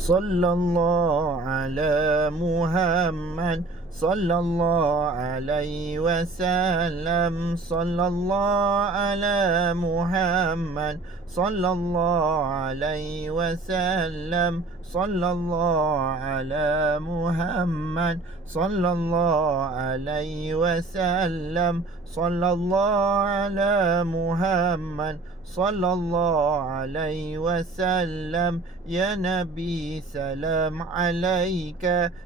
صلى الله على محمد صلى الله عليه وسلم صلى الله على محمد صلى الله عليه وسلم صلى الله على محمد صلى الله عليه وسلم صلى الله على محمد صلى الله عليه وسلم يا نبي سلام عليك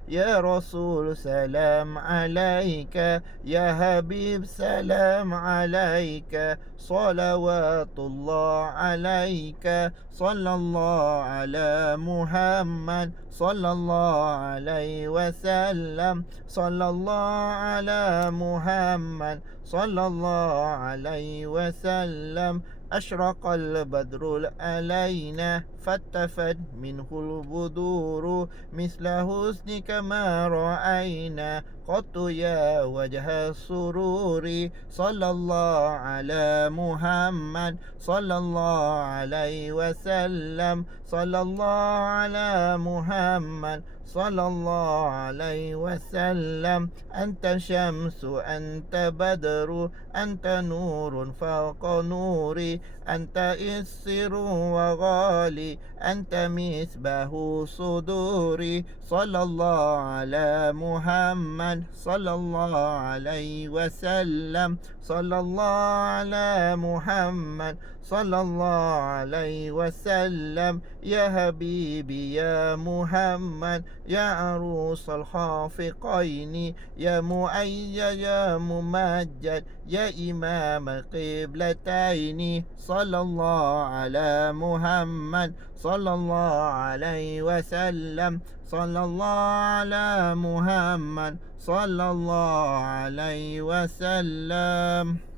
يا رسول سلام عليك يا حبيب سلام عليك صلوات الله عليك صلى الله على محمد صلى الله عليه وسلم صلى الله على محمد صلى الله عليه وسلم أشرق البدر علينا فاتفت منه البدور مثل حسنك ما رأينا قط يا وجه السرور صلى الله على محمد صلى الله عليه وسلم صلى الله على محمد صلى الله عليه وسلم أنت شمس أنت بدر أنت نور فوق نوري أنت إسر وغالي أنت مصباح صدوري صلى الله على محمد صلى الله عليه وسلم صلى الله على محمد صلى الله عليه وسلم يا حبيبي يا محمد يا عروس الخافقين يا مؤيد يا ممجد يا إمام القبلتين صلى الله على محمد صلى الله عليه وسلم صلى الله على محمد صلى الله عليه وسلم.